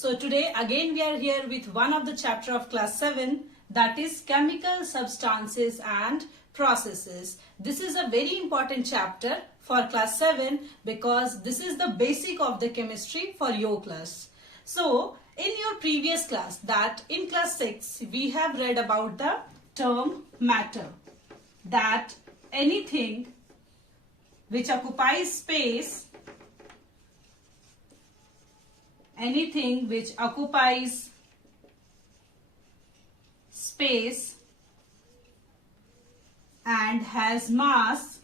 So today again we are here with one of the chapter of class 7, that is chemical substances and processes. This is a very important chapter for class 7 because this is the basic of the chemistry for your class. So in your previous class, that in class 6 we have read about the term matter, that anything which occupies space, anything which occupies space and has mass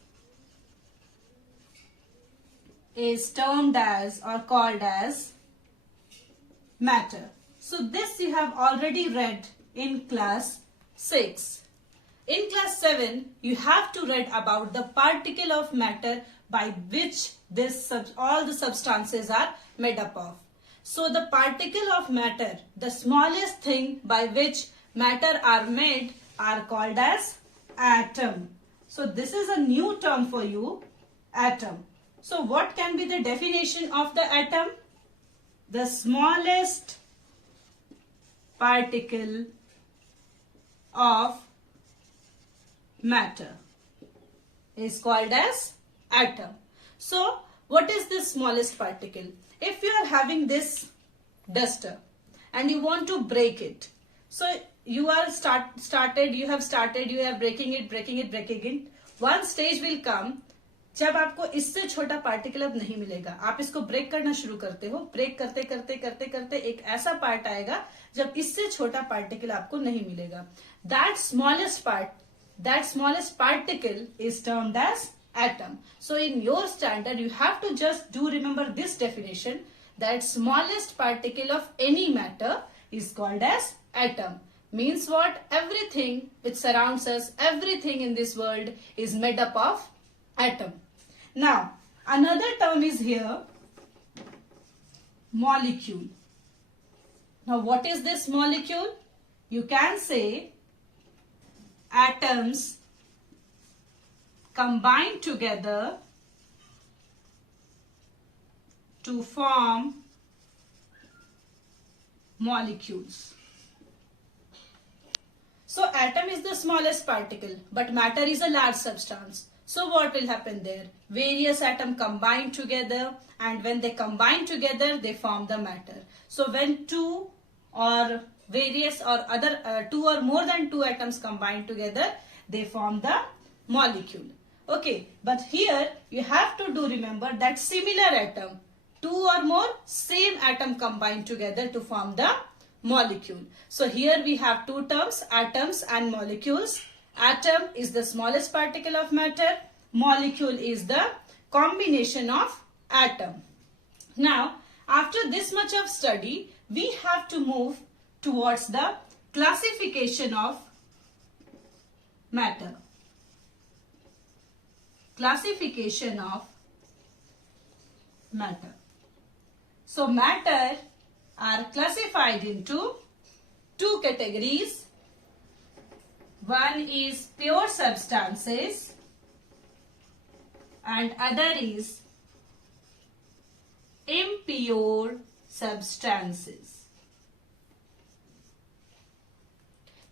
is termed as or called as matter. So this you have already read in class 6. In class 7 you have to read about the particle of matter by which all the substances are made up of. So the particle of matter, the smallest thing by which matter are made, are called as atom. So this is a new term for you, atom. So what can be the definition of the atom? The smallest particle of matter is called as atom. So what is this smallest particle? If you are having this duster and you want to break it, so you are you are breaking it. One stage will come जब आपको इससे छोटा particle अब नहीं मिलेगा, आप इसको break करना शुरू करते हो, ब्रेक करते करते एक ऐसा पार्ट आएगा जब इससे छोटा पार्टिकल आपको नहीं मिलेगा. That smallest particle is termed as atom. So in your standard you have to just remember this definition, that smallest particle of any matter is called as atom. Means what? Everything which surrounds us, everything in this world is made up of atom. Now another term is here, molecule. Now what is this molecule? You can say atoms combine together to form molecules. So atom is the smallest particle, but matter is a large substance. So what will happen there? Various atoms combine together, and when they combine together they form the matter. So when two or more than two atoms combine together, they form the molecule. Okay, but here you have to remember that similar atom, two or more same atom combine together to form the molecule. So here we have two terms, atoms and molecules. Atom is the smallest particle of matter. Molecule is the combination of atom. Now, after this much of study, we have to move towards the classification of matter. Classification of matter. So matter are classified into two categories. One is pure substances and other is impure substances.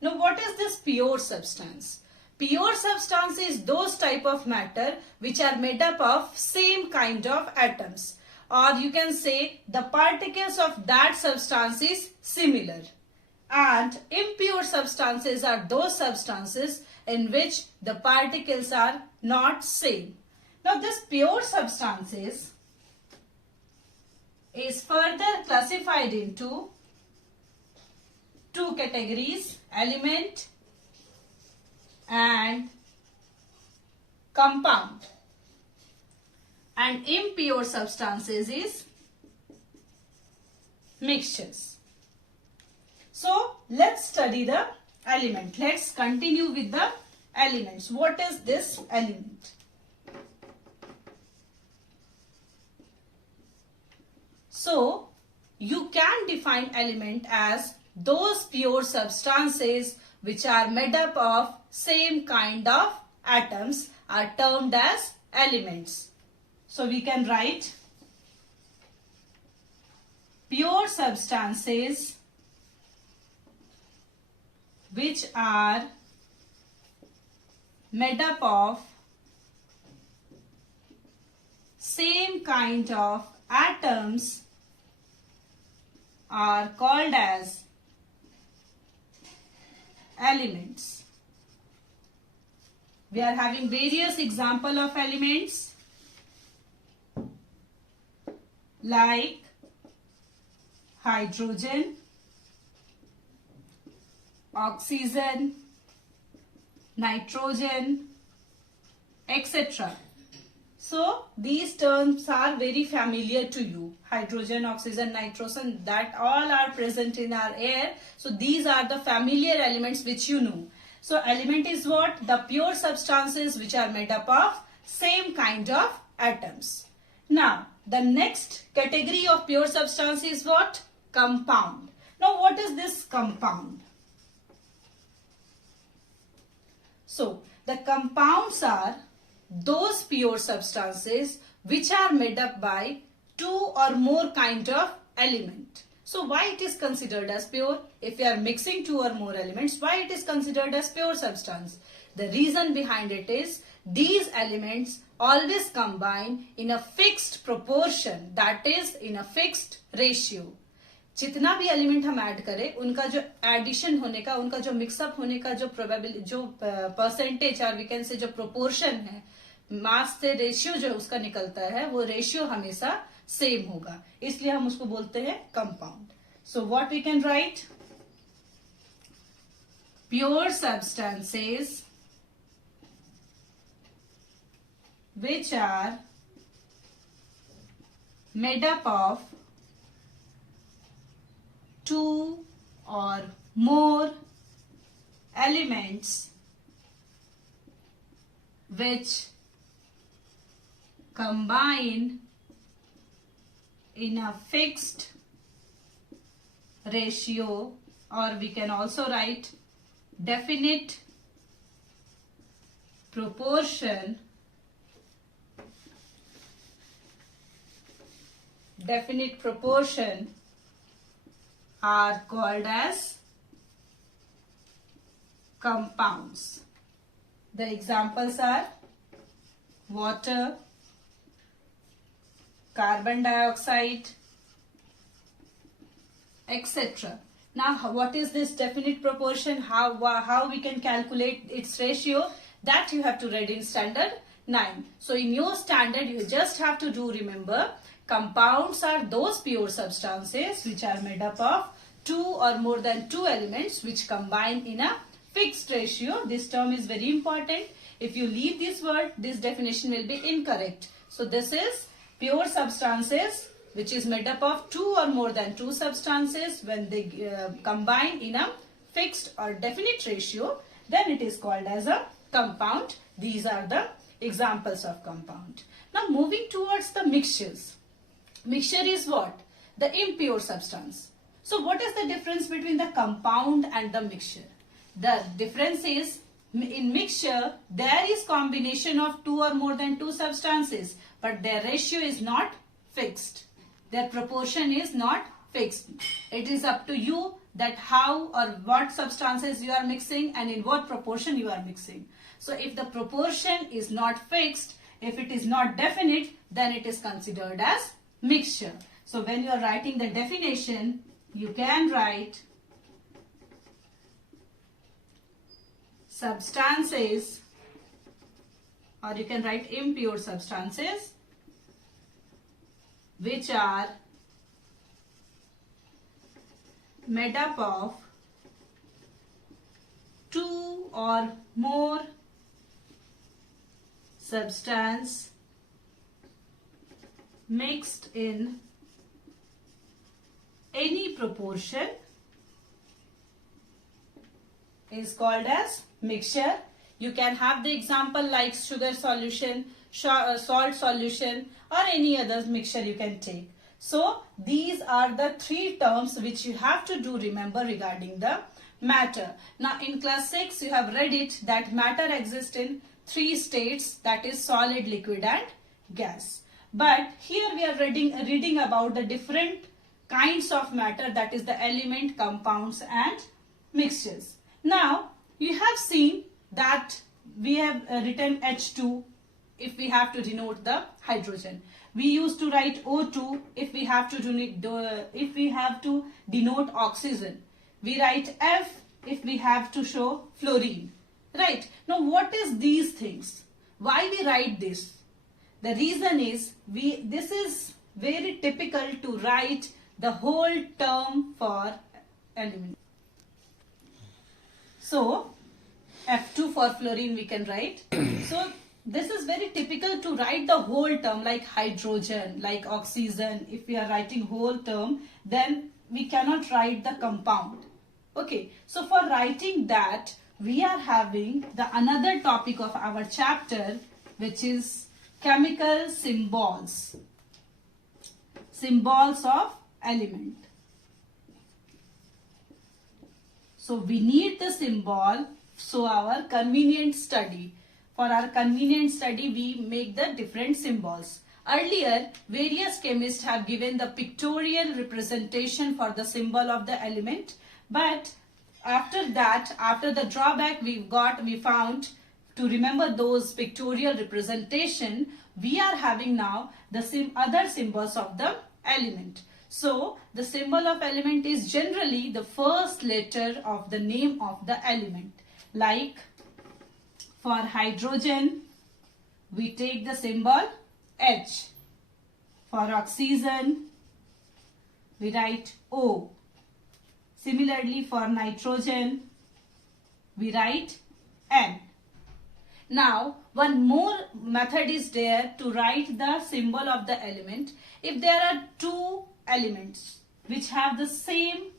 Now what is this pure substance? Pure substance is those type of matter which are made up of same kind of atoms, or you can say the particles of that substance is similar. And impure substances are those substances in which the particles are not same. Now this pure substances is further classified into two categories, element and compound. And impure substances is mixtures. So let's study the element. Let's continue with the elements. What is this element? So you can define element as those pure substances which are made up of same kind of atoms are termed as elements. So we can write pure substances which are made up of same kind of atoms are called as elements. We are having various examples of elements like hydrogen, oxygen, nitrogen, etc. So these terms are very familiar to you. Hydrogen, oxygen, nitrogen, that all are present in our air. So these are the familiar elements which you know. So element is what? The pure substances which are made up of same kind of atoms. Now the next category of pure substance is what? Compound. Now what is this compound? So the compounds are those pure substances which are made up by two or more kind of element. So why it is considered as pure? If we are mixing two or more elements, why it is considered as pure substance? The reason behind it is these elements always combine in a fixed proportion, that is in a fixed ratio. जितना भी element हम add करें उनका जो addition होने का, उनका जो मिक्सअप होने का जो प्रोबेबिलिटी, जो परसेंटेज और वी कैन से जो प्रोपोर्शन है, मास से रेशियो जो उसका निकलता है, वो रेशियो हमेशा सेम होगा, इसलिए हम उसको बोलते हैं compound. So what we can write? Pure substances which are made up of two or more elements which combine in a fixed ratio, or we can also write definite proportion. Definite proportion are called as compounds. The examples are water, carbon dioxide, etc. Now what is this definite proportion? How we can calculate its ratio? That you have to read in standard 9. So in your standard you just have to do remember, compounds are those pure substances which are made up of two or more than two elements which combine in a fixed ratio. This term is very important. If you leave this word, this definition will be incorrect. So this is pure substances which is made up of two or more than two substances. When they combine in a fixed or definite ratio, then it is called as a compound. These are the examples of compound. Now moving towards the mixtures. Mixture is what? The impure substance. So what is the difference between the compound and the mixture? The difference is, in mixture there is combination of two or more than two substances, but their ratio is not fixed. Their proportion is not fixed. It is up to you that how or what substances you are mixing and in what proportion you are mixing. So if the proportion is not fixed, if it is not definite, then it is considered as mixture. So when you are writing the definition, you can write substances, or you can write impure substances which are made up of two or more substance mixed in any proportion is called as mixture. You can have the example like sugar solution, salt solution, or any other mixture you can take. So these are the three terms which you have to do remember regarding the matter. Now in class 6 you have read it that matter exists in three states, that is solid, liquid and gas. But here we are reading about the different kinds of matter, that is the element, compounds and mixtures. Now you have seen that we have written H2 if we have to denote the hydrogen. We used to write O2 if we have to denote oxygen. We write F if we have to show fluorine. Right? Now what is these things? Why we write this? The reason is this is very typical to write the whole term for element. So F2 for fluorine we can write. So this is very typical to write the whole term, like hydrogen, like oxygen. If we are writing whole term, then we cannot write the compound. Okay, so for writing that, we are having the another topic of our chapter, which is chemical symbols. Symbols of element. So we need the symbol so our convenient study. For our convenient study, we make the different symbols. Earlier, various chemists have given the pictorial representation for the symbol of the element. But after that, after the drawback we found to remember those pictorial representation, we are having now the other symbols of the element. So, the symbol of element is generally the first letter of the name of the element. Like, for hydrogen, we take the symbol H. For oxygen, we write O. Similarly, for nitrogen, we write N. Now, one more method is there to write the symbol of the element. If there are two elements which have the same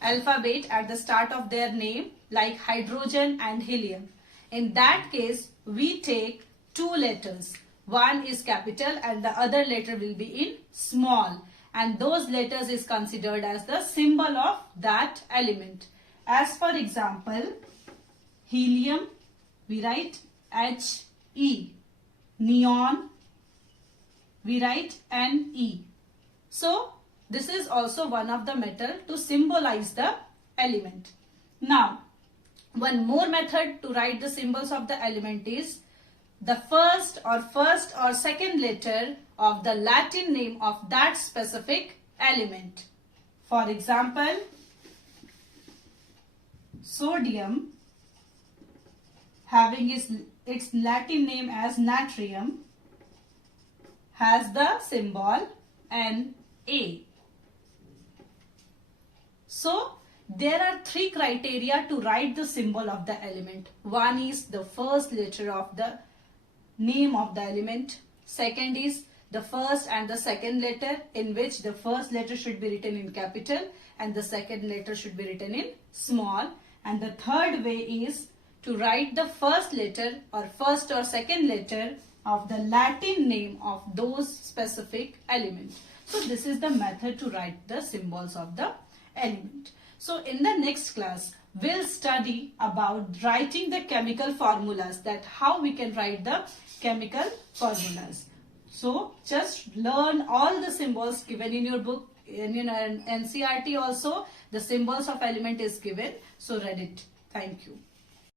alphabet at the start of their name, like hydrogen and helium, in that case, we take two letters. One is capital and the other letter will be in small. And those letters is considered as the symbol of that element. As for example, helium, we write He. Neon, we write Ne. So, this is also one of the metal to symbolize the element. Now, one more method to write the symbols of the element is the first or second letter of the Latin name of that specific element. For example, sodium, having its Latin name as natrium, has the symbol Na. So, there are three criteria to write the symbol of the element. One is the first letter of the name of the element. Second is the first and the second letter, in which the first letter should be written in capital and the second letter should be written in small. And the third way is to write the first letter or first or second letter of the Latin name of those specific elements. So this is the method to write the symbols of the element. So in the next class, we'll study about writing the chemical formulas, that how we can write the chemical formulas. So just learn all the symbols given in your book. In NCERT also, the symbols of element is given. So read it. Thank you.